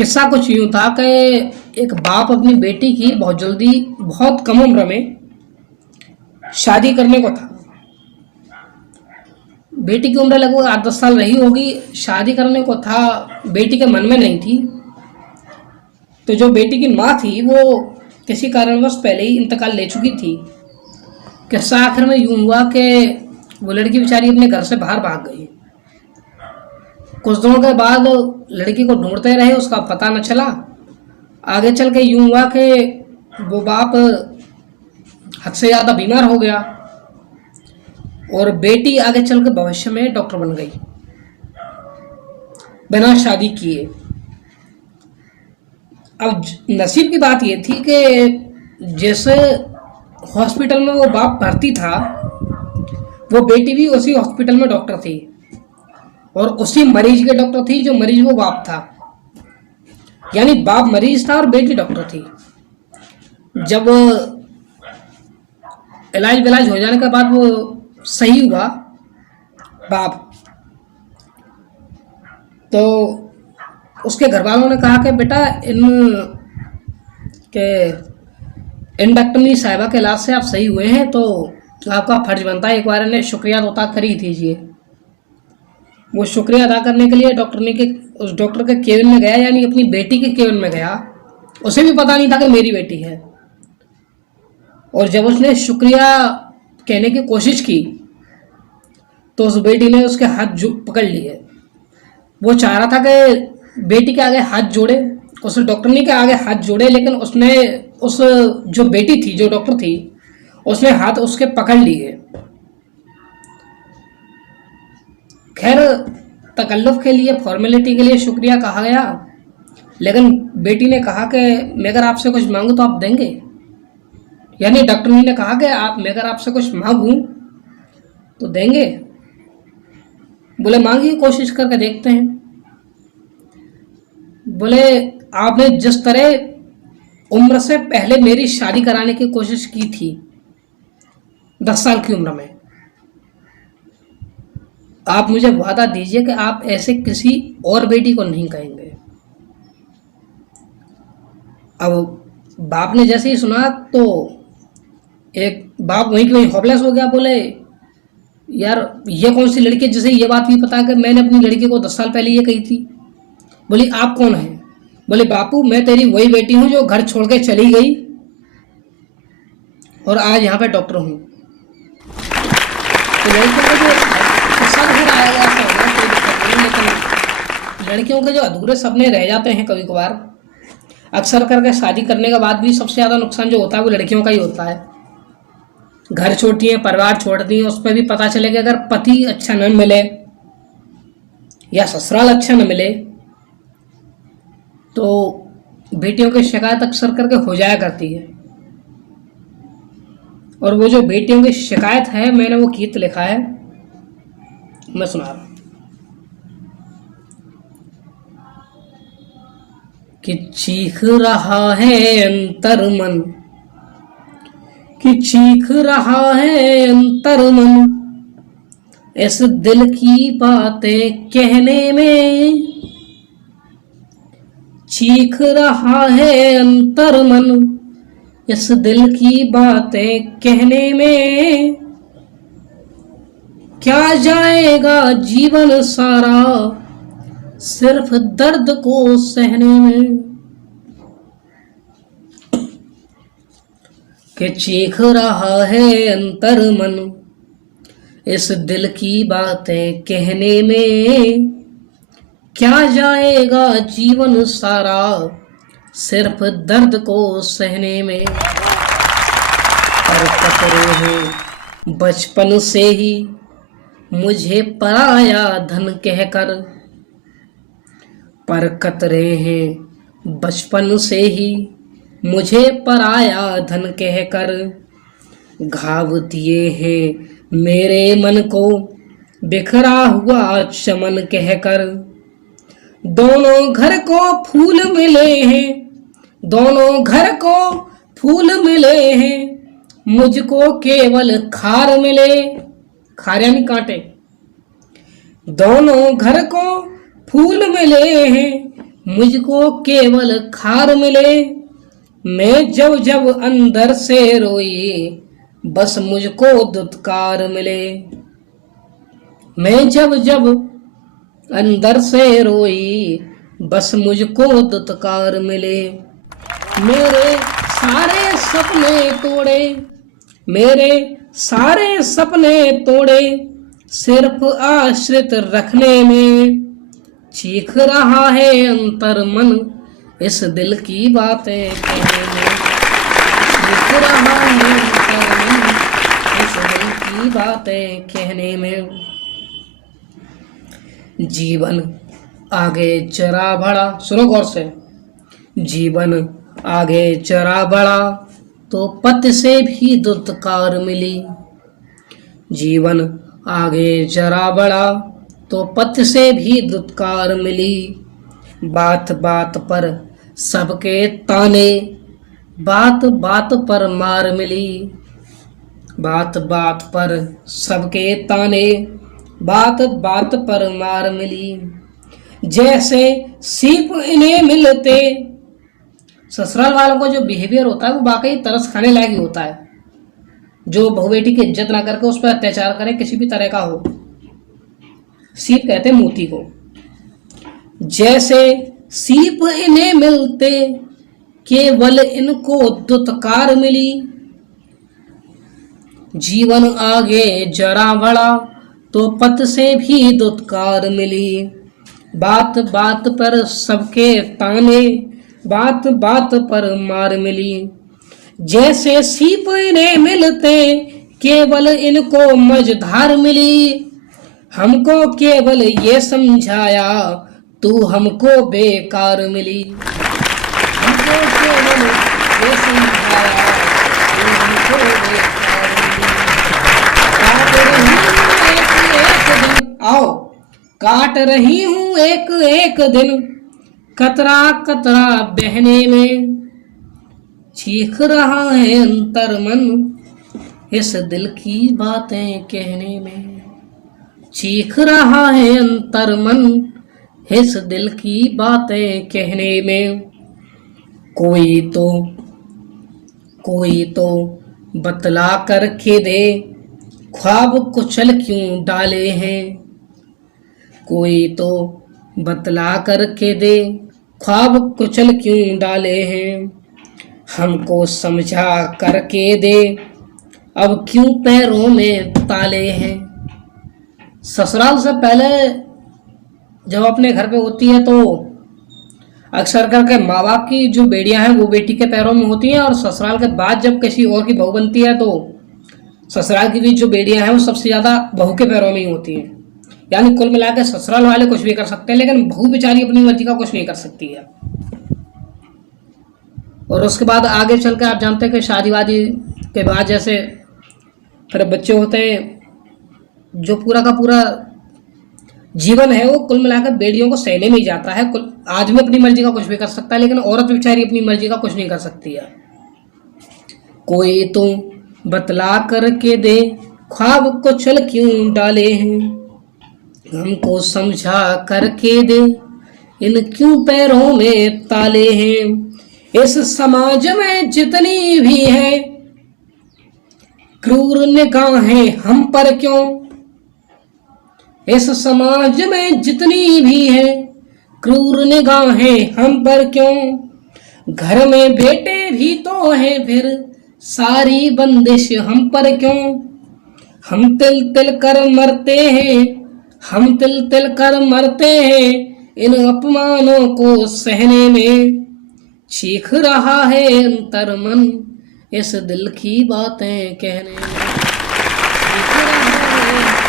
किस्सा कुछ यूं था कि एक बाप अपनी बेटी की बहुत जल्दी, बहुत कम उम्र में शादी करने को था। बेटी की उम्र लगभग 8-10 साल रही होगी, शादी करने को था, बेटी के मन में नहीं थी। तो जो बेटी की माँ थी वो किसी कारणवश पहले ही इंतकाल ले चुकी थी। किस्सा आखिर में यूं हुआ कि वो लड़की बेचारी अपने घर से बाहर भाग गई। कुछ दिनों के बाद लड़की को ढूंढते रहे, उसका पता न चला। आगे चल के यूं हुआ कि वो बाप हद से ज़्यादा बीमार हो गया और बेटी आगे चल के भविष्य में डॉक्टर बन गई बिना शादी किए। अब नसीब की बात ये थी कि जैसे हॉस्पिटल में वो बाप भर्ती था, वो बेटी भी उसी हॉस्पिटल में डॉक्टर थी और उसी मरीज के डॉक्टर थी जो मरीज वो बाप था। यानी बाप मरीज था और बेटी डॉक्टर थी। जब इलाज विलाज हो जाने के बाद वो सही हुआ बाप, तो उसके घर वालों ने कहा कि बेटा डॉक्टरनी साहिबा के इलाज से आप सही हुए हैं, तो आपका फर्ज बनता है एक बार इन्हें शुक्रिया अदा कर ही दीजिए। वो शुक्रिया अदा करने के लिए उस डॉक्टर के केबिन में गया, यानी अपनी बेटी के केबिन में गया। उसे भी पता नहीं था कि मेरी बेटी है। और जब उसने शुक्रिया कहने की कोशिश की तो उस बेटी ने उसके हाथ पकड़ लिए। वो चाह रहा था कि बेटी के आगे हाथ जोड़े, उस डॉक्टरनी के आगे हाथ जोड़े, लेकिन उसने उस जो बेटी थी, जो डॉक्टर थी, उसने हाथ उसके पकड़ लिए। खैर, तकल्लुफ के लिए, फॉर्मेलिटी के लिए शुक्रिया कहा गया, लेकिन बेटी ने कहा कि मैं अगर आपसे कुछ मांगू तो आप देंगे? यानी डॉक्टरनी ने कहा कि मैं अगर आपसे कुछ मांगू तो देंगे? बोले मांगिए, कोशिश करके देखते हैं। बोले आपने जिस तरह उम्र से पहले मेरी शादी कराने की कोशिश की थी 10 साल की उम्र में, आप मुझे वादा दीजिए कि आप ऐसे किसी और बेटी को नहीं कहेंगे। अब बाप ने जैसे ही सुना तो एक बाप वहीं के वहीं होपलेस हो गया। बोले यार, ये कौन सी लड़की, जिसे ये बात भी पता कि मैंने अपनी लड़की को 10 साल पहले ये कही थी। बोली आप कौन हैं? बोले बापू, मैं तेरी वही बेटी हूं जो घर छोड़ के चली गई और आज यहाँ पे डॉक्टर हूँ। तो लड़कियों का जो गुस्सा फिर आएगा, ऐसा होगा, कोई दिक्कत नहीं, लेकिन लड़कियों के जो अधूरे सपने रह जाते हैं कभी कभार, अक्सर करके शादी करने के बाद भी सबसे ज़्यादा नुकसान जो होता है वो लड़कियों का ही होता है। घर छोड़ती हैं, परिवार छोड़ती हैं, उस पर भी पता चले कि अगर पति अच्छा न मिले या ससुराल अच्छा न मिले तो बेटियों की शिकायत अक्सर करके हो जाया करती है। और वो जो बेटियों की शिकायत है, मैंने वो गीत लिखा है, मैं सुना रहा हूं कि चीख रहा है अंतर मन, कि चीख रहा है अंतर मन, इस दिल की बातें कहने में। चीख रहा है अंतर मन, इस दिल की बातें कहने में। क्या जाएगा जीवन सारा सिर्फ दर्द को सहने में। कि चीख रहा है अंतर मन, इस दिल की बातें कहने में। क्या जाएगा जीवन सारा सिर्फ दर्द को सहने में। पर कतरे हैं बचपन से ही मुझे पराया धन कहकर, पर कतरे हैं बचपन से ही मुझे पराया धन कहकर। घाव दिए हैं मेरे मन को बिखरा हुआ चमन कहकर। दोनों घर को फूल मिले हैं, दोनों घर को फूल मिले हैं, मुझको केवल खार मिले। खार यानी कांटे। दोनों घर को फूल मिले हैं, मुझको केवल खार मिले। मैं जब जब अंदर से रोई, बस मुझको दुत्कार मिले। मैं जब जब अंदर से रोई, बस मुझको दुत्कार मिले। मेरे सारे सपने तोड़े, मेरे सारे सपने तोड़े, सिर्फ आश्रित रखने में। चीख रहा है अंतर मन, इस दिल की बातें कहने में। चीख रहा है अंतर मन, इस दिल की बातें कहने में। जीवन आगे चरा बढ़ा, सुनो गौर से। जीवन आगे चरा बढ़ा, तो पत से भी दुत्कार मिली। जीवन आगे जरा बढ़ा, तो पत से भी दुत्कार मिली। बात बात पर सबके ताने, बात बात पर मार मिली। बात बात पर सबके ताने, बात बात पर मार मिली। जैसे सीप इन्हें मिलते, ससुराल वालों का जो बिहेवियर होता है वो वाकई तरस खाने लायक ही होता है। जो बहू बेटी की इज्जत ना करके उस पर अत्याचार करे, किसी भी तरह का हो। सीप कहते हैं मोती को। जैसे सीप इन्हें मिलते, केवल इनको दुत्कार मिली। जीवन आगे जरा बढ़ा, तो पत से भी दुत्कार मिली। बात बात पर सबके ताने, बात बात पर मार मिली। जैसे सीप इन्हें मिलते, केवल इनको मझधार मिली। हमको केवल ये समझाया, तू हमको बेकार मिली। हमको केवल ये समझाया, तू हमको बेकार मिली। आओ काट रही हूँ एक एक दिन, कतरा कतरा बहने में। चीख रहा है अंतर मन, इस दिल की बातें कहने में। चीख रहा है अंतर मन, इस दिल की बातें कहने में। कोई तो बतला करके दे, ख्वाब कुचल क्यों डाले हैं। कोई तो बतला करके दे, ख्वाब कुचल क्यों डाले हैं। हमको समझा करके दे, अब क्यों पैरों में ताले हैं। ससुराल से पहले जब अपने घर पे होती है तो अक्सर करके माँ बाप की जो बेड़ियां हैं वो बेटी के पैरों में होती हैं, और ससुराल के बाद जब किसी और की बहू बनती है तो ससुराल की भी जो बेड़ियां हैं वो सबसे ज्यादा बहू के पैरों में ही होती हैं। यानी कुल मिला के ससुराल वाले कुछ भी कर सकते हैं, लेकिन बहू बेचारी अपनी मर्जी का कुछ नहीं कर सकती है। और उसके बाद आगे चल के आप जानते हैं कि शादी वादी के बाद जैसे फिर बच्चे होते हैं, जो पूरा का पूरा जीवन है वो कुल मिलाकर बेड़ियों को सहने में ही जाता है। आदमी अपनी मर्जी का कुछ भी कर सकता है, लेकिन औरत बेचारी अपनी मर्जी का कुछ नहीं कर सकती है। कोई तो बतला करके दे, ख्वाब को चल क्यों डाले हैं। हमको समझा करके दे, इन क्यों पैरों में ताले हैं। इस समाज में जितनी भी है क्रूर निगाहें हम पर क्यों। इस समाज में जितनी भी है क्रूर निगाहें हम पर क्यों। घर में बेटे भी तो हैं, फिर सारी बंदिश हम पर क्यों। हम तिल तिल कर मरते हैं, हम तिल तिल कर मरते हैं इन अपमानों को सहने में। चीख रहा है अंतर मन, इस दिल की बातें कहने में। चीख रहा है